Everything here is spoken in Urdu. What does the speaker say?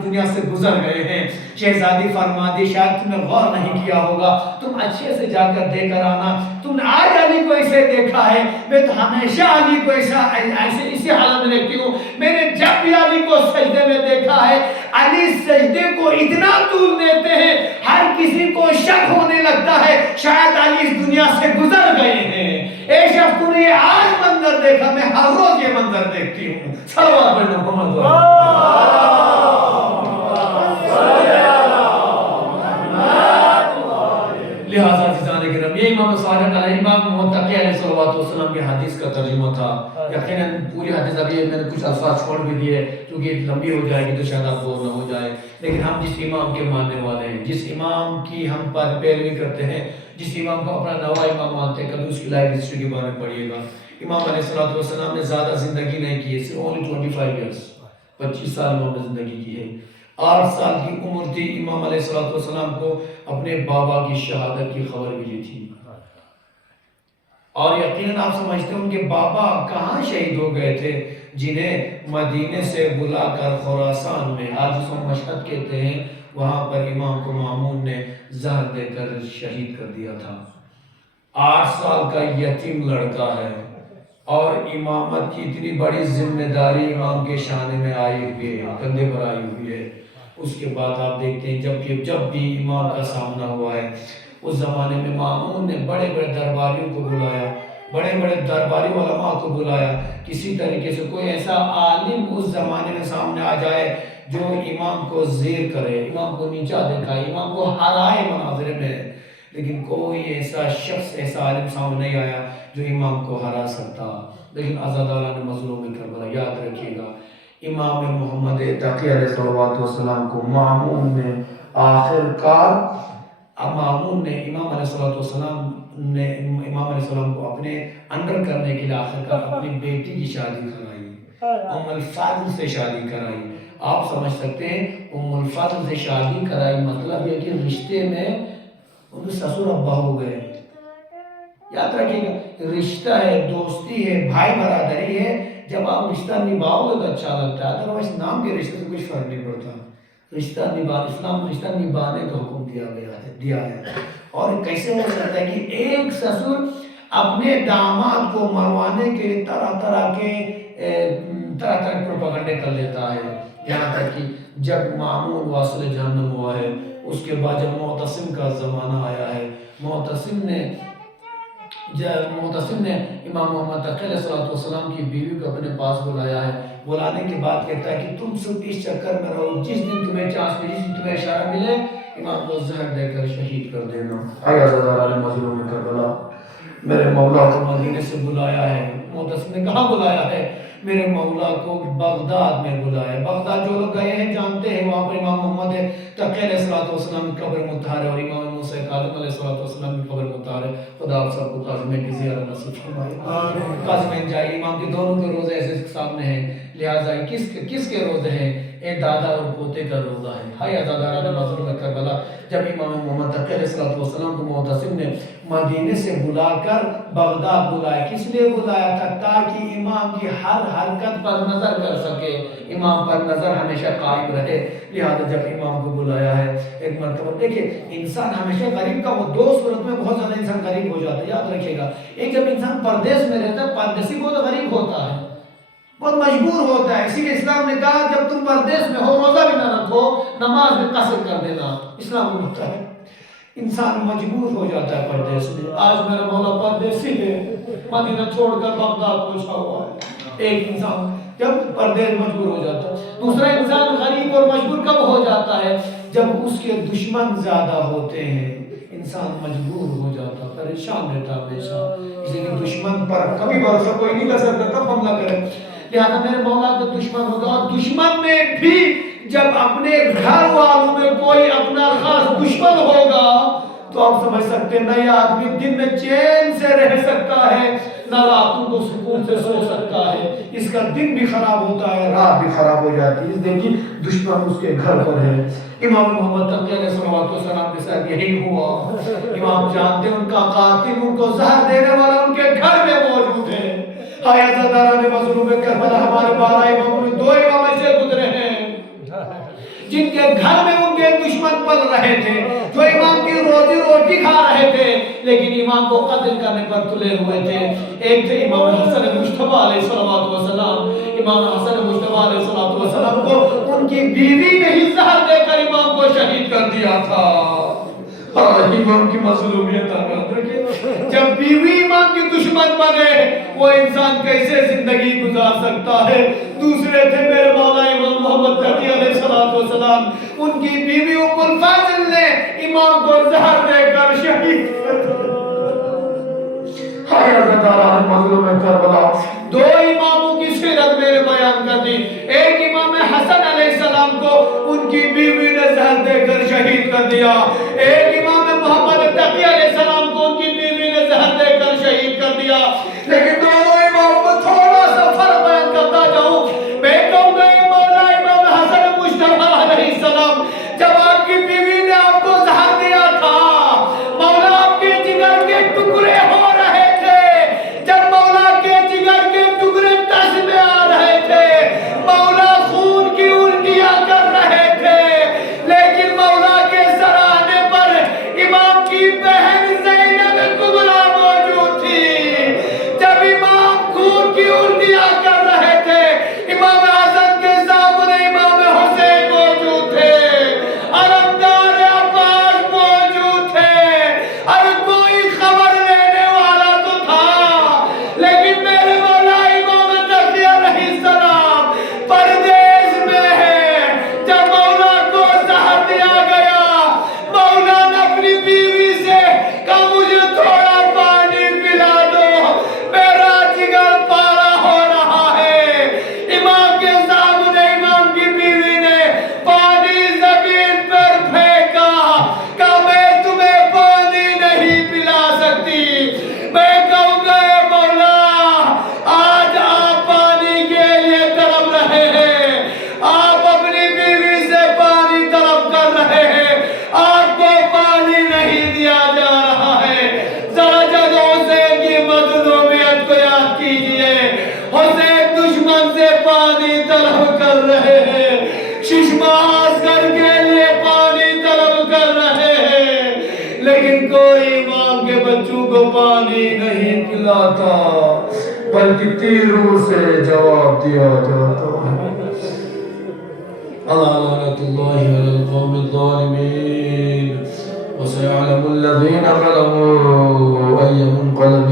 دنیا سے گزر گئے ہیں. شہزادی فرماتی شاید تم نے غور نہیں کیا ہوگا, تم اچھے سے جا کر دے کر آنا. تم نے آج علی کو ایسے دیکھا ہے, میں تو ہمیشہ علی کو ایسے اسی حالت میں دیکھتی ہوں. میں نے جب بھی علی کو سجدے میں دیکھا ہے, علی سجدے کو اتنا طول دیتے ہیں ہر کسی کو شک ہونے لگتا ہے شاید علی اس دنیا سے گزر گئے ہیں. اے شخص تو نے آج منظر دیکھا, میں ہر روز یہ منظر دیکھتی ہوں. صلوات پڑھنا محمد. لہذا عزیزان کرام, یہ امام صادق علیہ امام متقی علیہ صلوات والسلام کی حدیث کا ترجمہ تھا. یقیناً پوری حدیث ابھی میں نے کچھ الفاظ چھوڑ بھی دیے کیونکہ لمبی ہو جائے گی تو شاید آپ بور نہ ہو جائے. لیکن ہم جس امام کے ماننے والے ہیں, جس امام کی ہم پر پیروی کرتے ہیں, جس امام کو اپنا نوا امام مانتے ہیں, کبھی اس کی لائف ہسٹری کے بارے میں پڑھیے گا. امام علیہ الصلوۃ والسلام نے زیادہ زندگی نہیں کی ہے, صرف only 25 years, 25 سال انہوں نے زندگی کی ہے. 8 سال کی عمر تھی امام علیہ الصلوۃ والسلام کو اپنے بابا کی شہادت کی خبر ملی تھی. اور یقیناً آپ سمجھتے ہیں ان کے بابا کہاں شہید ہو گئے تھے, جنہیں مدینے سے بلا کر خراسان میں, آج اس کو مشہد کہتے ہیں, وہاں پر امام کو مامون نے زہر دے کر شہید کر دیا تھا. 8 سال کا یتیم لڑکا ہے اور امامت کی اتنی بڑی ذمہ داری امام کے شانے میں آئی ہوئی ہے, کندھے پر آئی ہوئی ہے. اس کے بعد آپ دیکھتے ہیں جب بھی امام کا سامنا ہوا ہے, اس زمانے میں مامون نے بڑے بڑے درباریوں کو بلایا, بڑے بڑے درباری علماء کو بلایا. کسی طریقے سے کوئی ایسا عالم اس زمانے میں سامنے آ جائے جو امام کو زیر کرے, امام کو نیچا دکھائے, امام کو ہرائے مناظرے میں. لیکن کوئی ایسا شخص, ایسا عالم سامنے نہیں آیا جو امام کو ہرا سکتا. لیکن عزادارہ نے مظلوم کربلا, یاد رکھیے گا, امام محمد تقی علیہ الصلوۃ والسلام کو مامون نے آخر کار, مامون نے امام علیہ الصلوۃ والسلام نے امام علیہ السلام کو اپنے انڈر کرنے کے لیے آخر کار اپنی بیٹی کی شادی کرائی, ام الفضل سے شادی کرائی. آپ سمجھ سکتے ہیں ام الفضل سے شادی کرائی مطلب یہ کہ رشتے میں ان کے سسر ابا ہو گئے. یاد رکھیے گا, رشتہ ہے, دوستی ہے, بھائی برادری ہے. جب آپ رشتہ نبھاؤ گے تو اچھا لگتا ہے, ادروائز نام کے رشتے سے کچھ فرق نہیں پڑتا. رشتہ نبھا, اسلام رشتہ نبھانے کا حکم دیا ہے. اور کیسے ہو سکتا ہے کہ ایک سسر اپنے داماد کو مروانے کے لیے طرح طرح کے پروپیگنڈے کر لیتا ہے. یہاں تک کہ جب مامون واصل جہنم ہوا ہے, اس کے بعد جب معتصم کا زمانہ آیا ہے, معتصم نے امام محمد تقی علیہ السلام کی بیوی کو اپنے پاس بلایا ہے. بلانے کے بعد کہتا ہے کہ تم صرف اس چکر میں رہو, جس دن تمہیں چانس ملی, جس دن تمہیں اشارہ ملے, امام کو زہر دے کر شہید کر دینا. اے عزادارہ مظلوم کربلا, میرے مولا کو مدینے سے بلایا ہے. معتصم نے کہاں بلایا ہے؟ میرے مولا کو بغداد میں بلایا. بغداد جو لوگ گئے ہیں جانتے ہیں, وہاں پر امام محمد تقی علیہ السلام کی قبر مطہر ہے اور امام موسیٰ کاظم علیہ السلام کی قبر مطہر ہے. خدا آپ سب کو قاظمین کی زیارت نصیب فرمائے. قاظمین جائے, امام کے دونوں کے روزے ایسے سامنے ہیں, لہٰذا کس کے روزے ہیں؟ اے دادا اور پوتے کا روزہ ہے. ہائے عزادارہ مظلوم کربلا, جب امام محمد تقی علیہ السلام کو معتصم نے مدینے سے بلا کر بغداد بلایا, کس لیے بلایا تھا؟ تاکہ امام کی ہر حرکت پر نظر کر سکے, امام پر نظر ہمیشہ قائم رہے. لہذا جب امام کو بلایا ہے, ایک مرتبہ دیکھیں انسان ہمیشہ غریب کا وہ دو صورت میں بہت زیادہ انسان غریب ہو جاتا ہے, یاد رکھیے گا. ایک جب انسان پردیس میں رہتا ہے, پردیسی بہت غریب ہوتا ہے, بہت مجبور ہوتا ہے. اسی لیے اسلام نے کہا جب تم پردیس میں ہو روزہ بھی نہ رکھو, نماز میں قصر کر دینا. اسلام میں ہوتا ہے انسان مجبور ہو جاتا ہے پردیس میں. آج میرا مولا پردیسی ہے, مدینہ چھوڑ کر بغداد پہنچا ہوا ہے. ایک انسان جب پردیس مجبور ہو جاتا ہے. دوسرا انسان غریب اور مجبور کب ہو جاتا ہے؟ جب اس کے دشمن زیادہ ہوتے ہیں. انسان مجبور ہو جاتا, پریشان رہتا ہمیشہ. اس لیے دشمن پر کبھی بھروسہ کوئی نہیں کر سکتا, تب حملہ کرے. لہذا میرے مولا کا دشمن ہوگا, اور دشمن میں بھی جب اپنے گھر والوں میں کوئی اپنا خاص دشمن ہوگا تو آپ سمجھ سکتے ہیں نہ یہ آدمی دن میں چین سے رہ سکتا ہے, نہ راتوں کو سکون سے سو سکتا ہے. اس کا دن بھی خراب ہوتا ہے, رات بھی خراب ہو جاتی ہے. اس دن کی دشمن اس کے گھر پر ہے. امام محمد تقی علیہ السلام کے ساتھ یہی ہوا. امام جانتے ان کا قاتل, ان کو زہر دینے والا ان کے گھر میں موجود ہے. ہائے عزادارہ مظلوم کربلا, ہمارے 12 اماموں میں 2 امام ایسے گزرے ہیں جن کے گھر میں ان کے دشمن پل رہے تھے، جو امام کی روزی روٹی کھا رہے تھے لیکن امام کو قتل کرنے پر تلے ہوئے تھے. ایک تھے امام حسن مجتبیٰ علیہ السلام. امام حسن مجتبیٰ علیہ السلام کو ان کی بیوی نے ہی زہر دے کر امام کو شہید کر دیا تھا. امام کی مظلومیت جب بیوی امام کی دشمن بنے وہ انسان کیسے زندگی گزار سکتا ہے. دوسرے تھے میرے مولا امام محمد تقی علیہ السلام. ان کی بیوی ام الفضل نے امام کو زہر دے کر شہید کر دیا. مظلوم کربلا دو اماموں کی سیرت میں نے بیان کر دی. ایک امام حسن علیہ السلام کو ان کی بیوی نے زہر دے کر شہید کر دیا. ایک امام محمد تقی علیہ السلام کو ان کی بیوی نے زہر دے کر شہید کر دیا. لیکن دونوں اماموں کو تھوڑا سا فرق بیان کرتا جاؤں. میں کہوں گا مولا امام حسن مجتبیٰ علیہ السلام جب آپ کی بیوی نے آپ کو زہر دیا تھا مولا آپ کے جگر کے ٹکڑے ہو رہے تھے. جب مولا کے جگر کے ٹکڑے ٹس میں آ رہے تھے مولا خون کی الٹیاں کر رہے تھے. لیکن مولا کے سرانے پر امام کی بہن زینب کبریٰ موجود تھی. جب امام خون کی الٹیاں کر رہے تھے امام حسن کے سامنے امام حسین موجود تھے. علمدار عباس موجود تھے. اور کوئی خبر لینے والا تو تھا لیکن میرے مولا امام تقی علیہ السلام پردیس میں ہے. جب مولا کو زہر دیا گیا مولا نے اپنی بیوی سے کہا مجھے تھوڑا پانی پلا دو میرا جگر پارا ہو رہا ہے. امام کے سامنے امام کی بیوی نے پانی زمین پر پھینکا. کہا میں تمہیں پانی نہیں پلا سکتی. میں کہوں گا اے مولا آج آپ پانی کے لیے تڑپ رہے ہیں. آپ اپنی بیوی سے پانی طلب کر رہے ہیں. آپ کو پانی نہیں دیا جا رہا ہے. ذرا جب حسین کی مظلومیت کو یاد کیجئے. حسین دشمن سے پانی طلب کر رہے ہیں. ششماش کر کے لیے پانی طلب کر رہے ہیں لیکن کوئی امام کے بچوں کو پانی نہیں پلاتا بلکہ تیروں سے جواب دیا جاتا ہے. لعنت اللہ علی القوم الظالمین وسيعلم الذين ظلموا أي منقلب